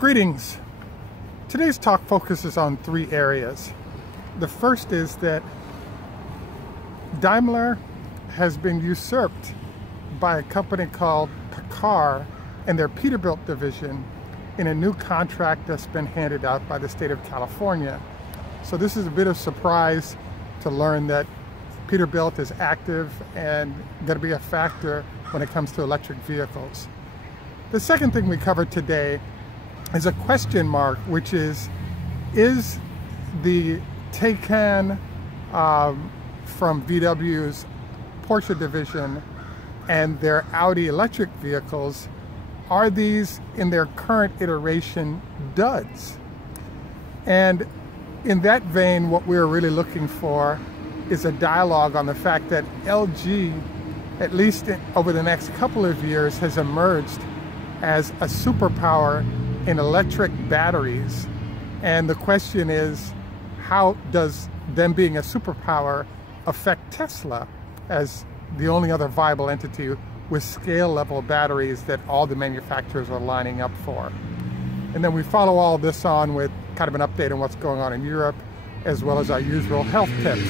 Greetings. Today's talk focuses on three areas. The first is that Daimler has been usurped by a company called Pecar and their Peterbilt division in a new contract that's been handed out by the state of California. So this is a bit of surprise to learn that Peterbilt is active and going to be a factor when it comes to electric vehicles. The second thing we covered today is a question mark, which is the Taycan from VW's Porsche division and their Audi electric vehicles, are these in their current iteration duds? And in that vein, what we're really looking for is a dialogue on the fact that LG, at least over the next couple of years, has emerged as a superpower in electric batteries. And the question is, how does them being a superpower affect Tesla as the only other viable entity with scale level batteries that all the manufacturers are lining up for? And then we follow all this on with kind of an update on what's going on in Europe, as well as our usual health tips.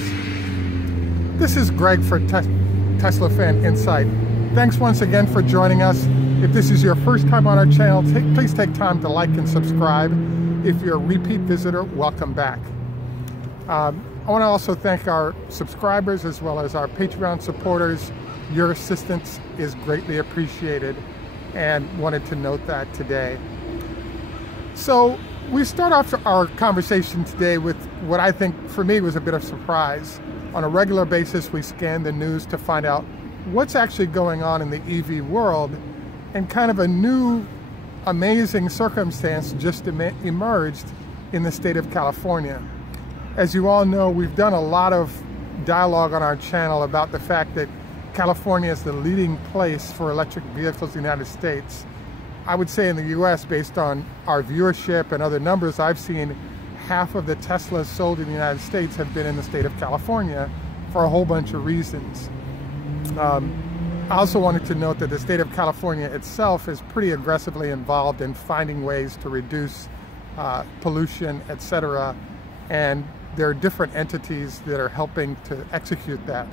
This is Greg for Teslafaninsight. Thanks once again for joining us. If this is your first time on our channel, please take time to like and subscribe. If you're a repeat visitor, welcome back. I want to also thank our subscribers as well as our Patreon supporters. Your assistance is greatly appreciated, and wanted to note that today. So we start off our conversation today with what I think for me was a bit of surprise. On a regular basis, we scan the news to find out what's actually going on in the EV world, and kind of a new amazing circumstance just emerged in the state of California. As you all know, we've done a lot of dialogue on our channel about the fact that California is the leading place for electric vehicles in the United States. I would say in the US, based on our viewership and other numbers I've seen, half of the Teslas sold in the United States have been in the state of California for a whole bunch of reasons. I also wanted to note that the state of California itself is pretty aggressively involved in finding ways to reduce pollution, etc. And there are different entities that are helping to execute that.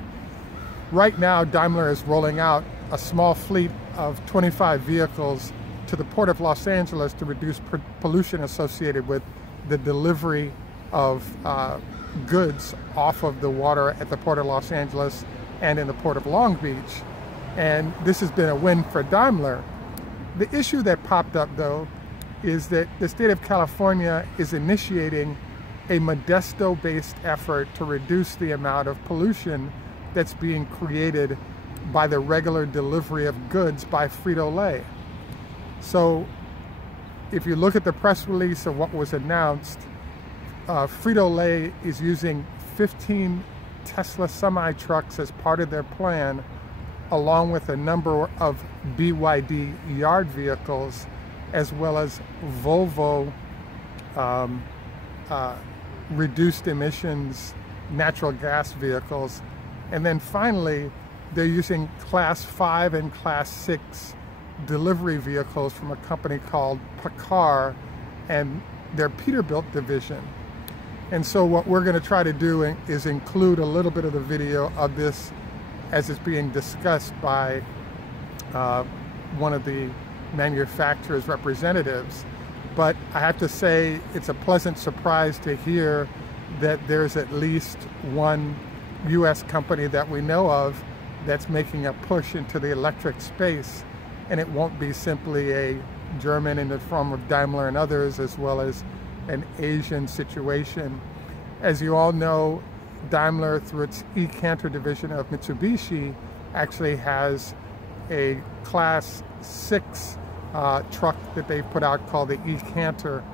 Right now, Daimler is rolling out a small fleet of 25 vehicles to the Port of Los Angeles to reduce pollution associated with the delivery of goods off of the water at the Port of Los Angeles and in the Port of Long Beach. And this has been a win for Daimler. The issue that popped up, though, is that the state of California is initiating a Modesto-based effort to reduce the amount of pollution that's being created by the regular delivery of goods by Frito-Lay. So if you look at the press release of what was announced, Frito-Lay is using 15 Tesla semi-trucks as part of their plan, along with a number of BYD yard vehicles, as well as Volvo reduced emissions natural gas vehicles. And then finally, they're using Class 5 and Class 6 delivery vehicles from a company called Pecar and their Peterbilt division. And so what we're going to try to do is include a little bit of the video of this as it's being discussed by one of the manufacturer's representatives. But I have to say, it's a pleasant surprise to hear that there's at least one US company that we know of that's making a push into the electric space. And it won't be simply a German in the form of Daimler and others, as well as an Asian situation. As you all know, Daimler, through its e-Canter division of Mitsubishi, actually has a Class 6 truck that they've put out called the e-Canter,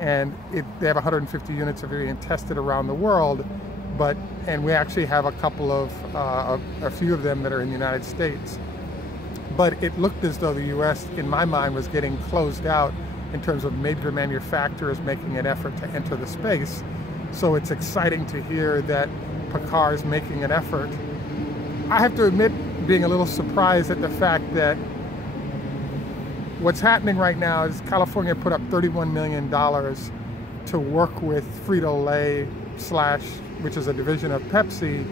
and they have 150 units of it being tested around the world. And we actually have a couple of a few of them that are in the United States. But it looked as though the US, in my mind, was getting closed out in terms of major manufacturers making an effort to enter the space. So it's exciting to hear that Pecar is making an effort. I have to admit being a little surprised at the fact that what's happening right now is California put up $31 million to work with Frito-Lay which is a division of Pepsi,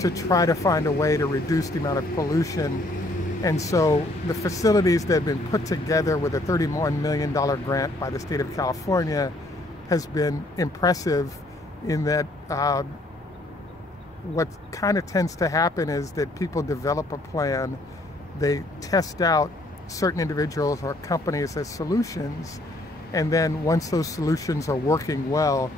to try to find a way to reduce the amount of pollution. And so the facilities that have been put together with a $31 million grant by the state of California has been impressive in that what kind of tends to happen is that people develop a plan, they test out certain individuals or companies as solutions, and then once those solutions are working well,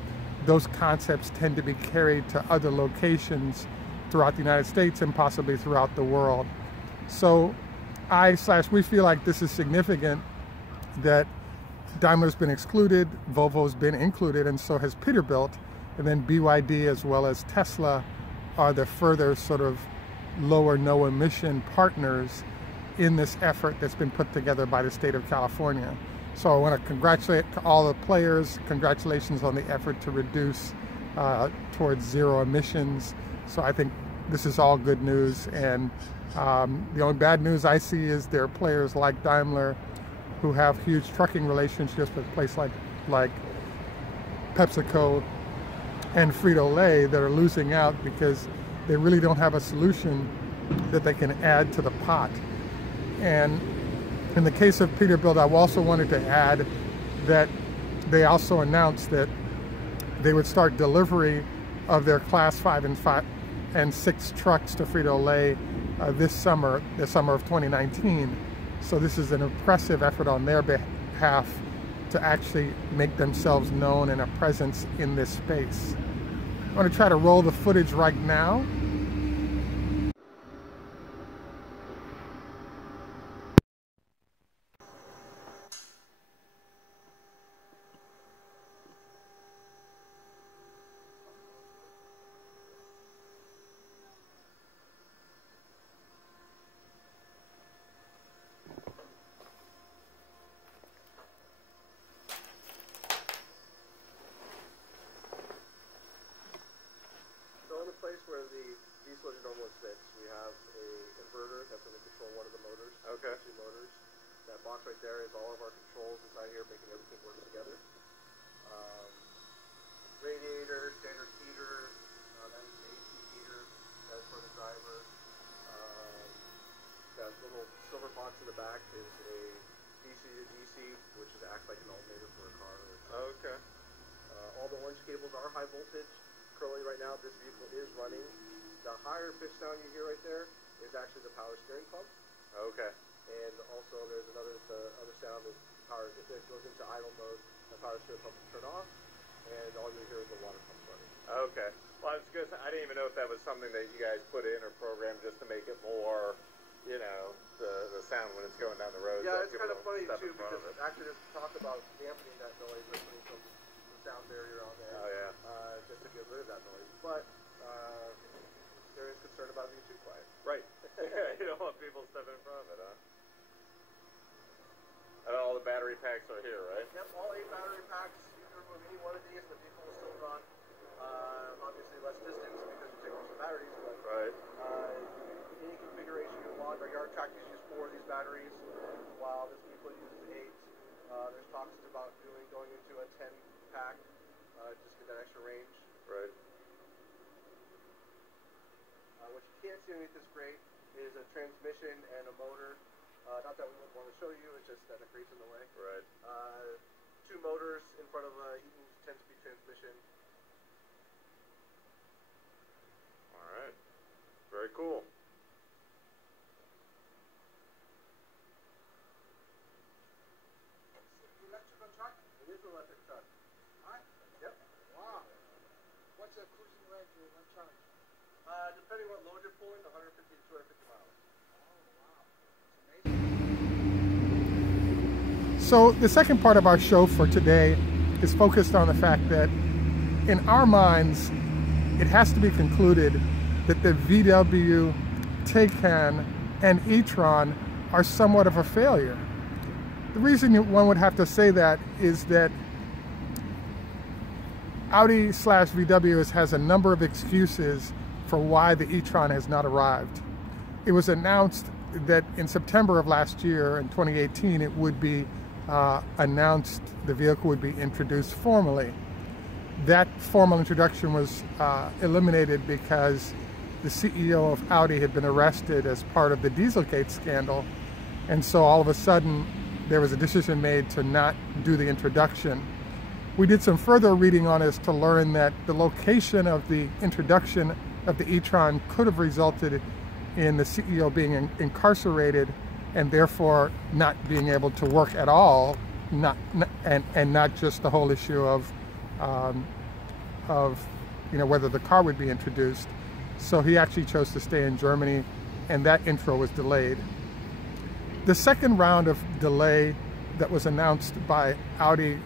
those concepts tend to be carried to other locations throughout the United States and possibly throughout the world. So we feel like this is significant that Daimler's been excluded, Volvo's been included, and so has Peterbilt, and then BYD as well as Tesla are the further sort of lower no emission partners in this effort that's been put together by the state of California. So I want to congratulate all the players. Congratulations on the effort to reduce towards zero emissions. So I think this is all good news. And the only bad news I see is there are players like Daimler who have huge trucking relationships with places like PepsiCo and Frito-Lay that are losing out because they really don't have a solution that they can add to the pot. And in the case of Peterbilt, I also wanted to add that they also announced that they would start delivery of their Class 5 and 6 trucks to Frito-Lay this summer, the summer of 2019. So this is an impressive effort on their behalf to actually make themselves known and a presence in this space. I'm going to try to roll the footage right now. Where the diesel engine normally sits, we have a inverter that's going to control one of the motors. Okay. Two motors. That box right there is all of our controls inside here, making everything work together. Radiator, standard heater, that is the AC heater. That's for the driver. That little silver box in the back is a DC to DC, which acts like an alternator for a car. Okay. All the orange cables are high voltage. Currently right now this vehicle is running. The higher pitch sound you hear right there is actually the power steering pump. Okay. And also there's the other sound is power, if it goes into idle mode, the power steering pump is turned off, and all you hear is the water pump running. Okay. Well, it's good. I didn't even know if that was something that you guys put in or programmed just to make it more, you know, the sound when it's going down the road. Yeah, it's kind of funny too because actually there's talk about dampening that noise or putting some sound barrier on there. Oh yeah. Just to get rid of that noise, but there is concern about being too quiet. Right. You don't want people stepping in front of it, huh? And all the battery packs are here, right? Yep, all 8 battery packs. You can remove any one of these, and the vehicle will still run. Obviously less distance because you take off the batteries, but right. Any configuration you want. Our yard track uses 4 of these batteries, while this vehicle uses 8. There's talks about going into a 10 pack. Just get that extra range. Right. What you can't see underneath this grate is a transmission and a motor. Not that we wouldn't want to show you, it's just that the grate's in the way. Right. 2 motors in front of a Eaton 10-speed transmission. All right. Very cool. Electrical truck? It is an electric truck. Yep. Wow. What's the cruising range for one charge? Depending what load you're pulling, 150 to 250 miles. Oh, wow. That's amazing. So the second part of our show for today is focused on the fact that in our minds, it has to be concluded that the VW, Taycan, and Etron are somewhat of a failure. The reason one would have to say that is that Audi/VW has a number of excuses for why the e-tron has not arrived. It was announced that in September of last year, in 2018, it would be announced, the vehicle would be introduced formally. That formal introduction was eliminated because the CEO of Audi had been arrested as part of the Dieselgate scandal, and so all of a sudden there was a decision made to not do the introduction. We did some further reading on this to learn that the location of the introduction of the e-tron could have resulted in the CEO being incarcerated and therefore not being able to work at all, and not just the whole issue of whether the car would be introduced. So he actually chose to stay in Germany, and that intro was delayed. The second round of delay that was announced by Audi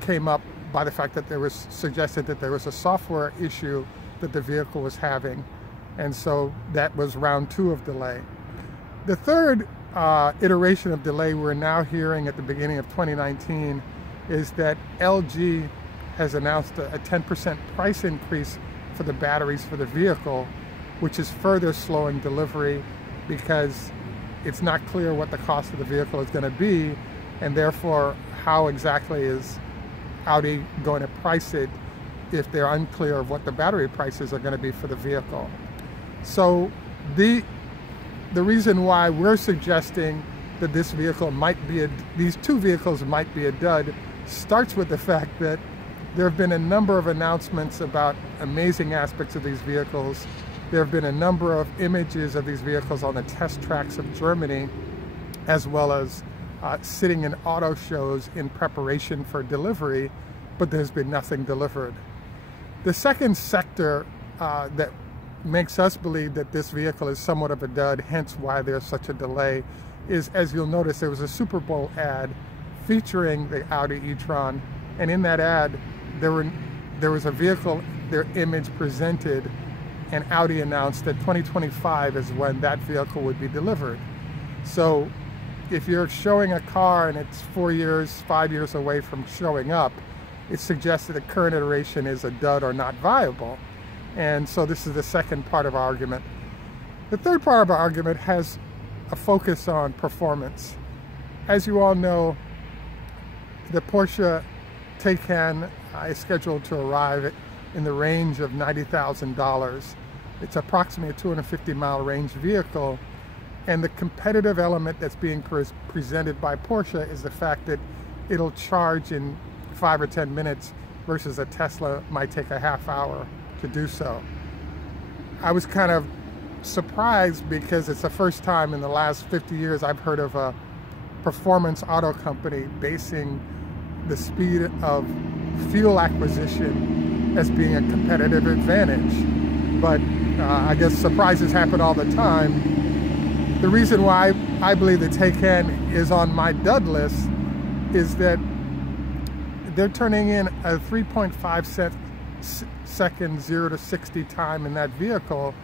came up by the fact that there was suggested that there was a software issue that the vehicle was having, and so that was round 2 of delay. The third iteration of delay we're now hearing at the beginning of 2019 is that LG has announced a 10% price increase for the batteries for the vehicle, which is further slowing delivery because it's not clear what the cost of the vehicle is going to be, and therefore how exactly is Audi going to price it if they're unclear of what the battery prices are going to be for the vehicle. So the reason why we're suggesting that this vehicle might be these two vehicles might be a dud starts with the fact that there have been a number of announcements about amazing aspects of these vehicles. There have been a number of images of these vehicles on the test tracks of Germany, as well as sitting in auto shows in preparation for delivery, but there's been nothing delivered. The second sector that makes us believe that this vehicle is somewhat of a dud, hence why there's such a delay, is, as you'll notice, there was a Super Bowl ad featuring the Audi e-tron, and in that ad there was a vehicle, their image presented, and Audi announced that 2025 is when that vehicle would be delivered. So if you're showing a car and it's 4 years, 5 years away from showing up, it suggests that the current iteration is a dud or not viable. And so this is the second part of our argument. The third part of our argument has a focus on performance. As you all know, the Porsche Taycan is scheduled to arrive in the range of $90,000. It's approximately a 250-mile range vehicle, and the competitive element that's being presented by Porsche is the fact that it'll charge in 5 or 10 minutes versus a Tesla might take a half hour to do so. I was kind of surprised because it's the first time in the last 50 years I've heard of a performance auto company basing the speed of fuel acquisition as being a competitive advantage. But I guess surprises happen all the time. The reason why I believe the Taycan is on my dud list is that they're turning in a 3.5 second 0 to 60 time in that vehicle,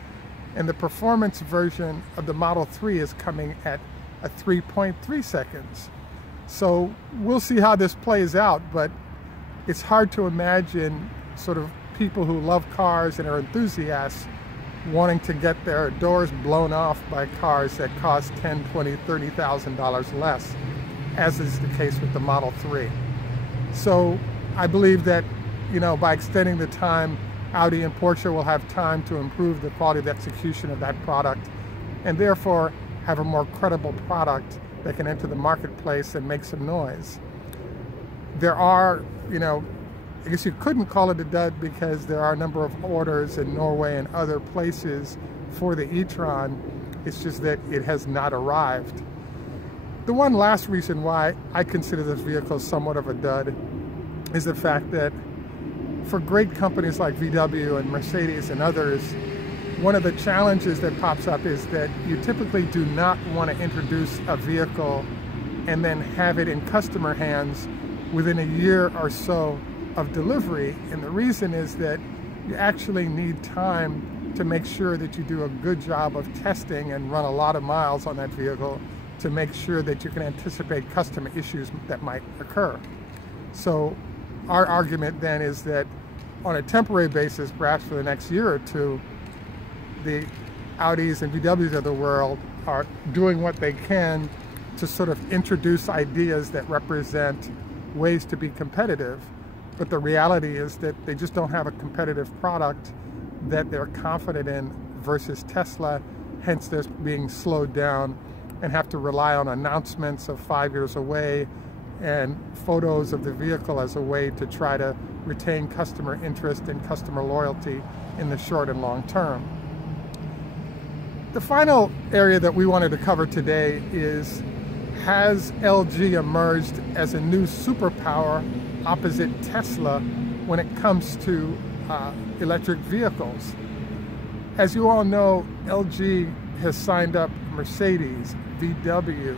and the performance version of the Model 3 is coming at a 3.3 seconds. So we'll see how this plays out, but it's hard to imagine sort of people who love cars and are enthusiasts wanting to get their doors blown off by cars that cost $10,000, $20,000, $30,000 less, as is the case with the Model 3. So I believe that, by extending the time, Audi and Porsche will have time to improve the quality of execution of that product, and therefore have a more credible product that can enter the marketplace and make some noise. There are, I guess you couldn't call it a dud because there are a number of orders in Norway and other places for the e-tron. It's just that it has not arrived. The one last reason why I consider this vehicle somewhat of a dud is the fact that for great companies like VW and Mercedes and others, one of the challenges that pops up is that you typically do not want to introduce a vehicle and then have it in customer hands within a year or so of delivery. And the reason is that you actually need time to make sure that you do a good job of testing and run a lot of miles on that vehicle to make sure that you can anticipate customer issues that might occur. So our argument then is that on a temporary basis, perhaps for the next year or two, the Audis and VWs of the world are doing what they can to sort of introduce ideas that represent ways to be competitive. But the reality is that they just don't have a competitive product that they're confident in versus Tesla. Hence, they're being slowed down and have to rely on announcements of 5 years away and photos of the vehicle as a way to try to retain customer interest and customer loyalty in the short and long term. The final area that we wanted to cover today is, has LG emerged as a new superpower opposite Tesla when it comes to electric vehicles? As you all know, LG has signed up Mercedes, VW,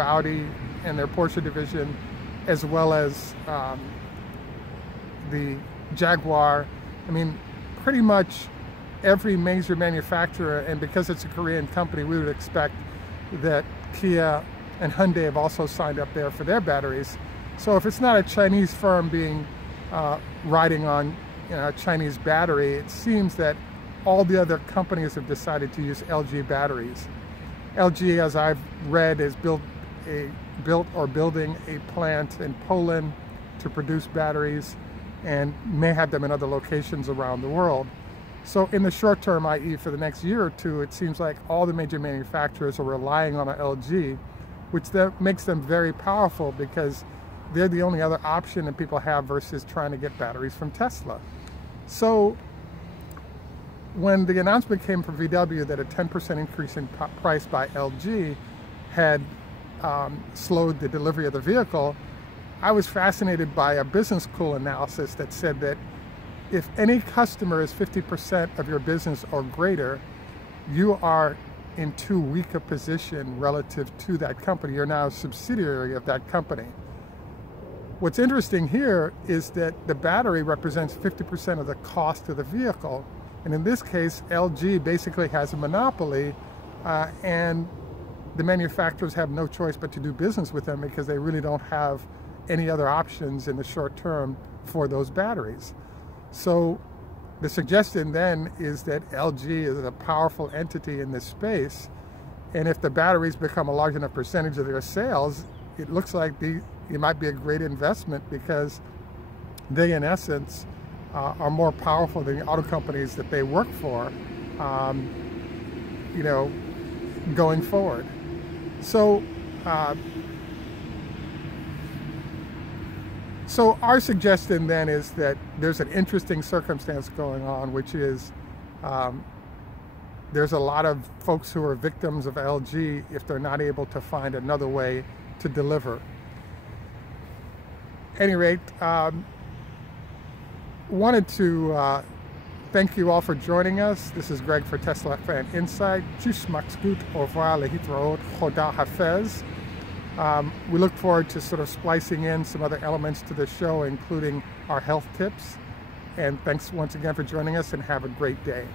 Audi and their Porsche division, as well as the Jaguar. I mean, pretty much every major manufacturer, and because it's a Korean company, we would expect that Kia and Hyundai have also signed up there for their batteries. So if it's not a Chinese firm being riding on a Chinese battery, it seems that all the other companies have decided to use LG batteries. LG, as I've read, is building a plant in Poland to produce batteries and may have them in other locations around the world. So in the short term, i.e. for the next year or two, it seems like all the major manufacturers are relying on LG, which makes them very powerful because they're the only other option that people have versus trying to get batteries from Tesla. So when the announcement came from VW that a 10% increase in price by LG had slowed the delivery of the vehicle, I was fascinated by a business school analysis that said that if any customer is 50% of your business or greater, you are in too weak a position relative to that company. You're now a subsidiary of that company. What's interesting here is that the battery represents 50% of the cost of the vehicle. And in this case, LG basically has a monopoly, and the manufacturers have no choice but to do business with them because they really don't have any other options in the short term for those batteries. So the suggestion then is that LG is a powerful entity in this space, and if the batteries become a large enough percentage of their sales, it looks like it might be a great investment because they, in essence, are more powerful than the auto companies that they work for, going forward. So, So our suggestion then is that there's an interesting circumstance going on, which is there's a lot of folks who are victims of LG if they're not able to find another way to deliver. At any rate, wanted to thank you all for joining us. This is Greg for Teslafaninsight. Tschüss, macht's gut, au revoir, lehitraot, choda hafez. We look forward to sort of splicing in some other elements to the show, including our health tips. And thanks once again for joining us, and have a great day.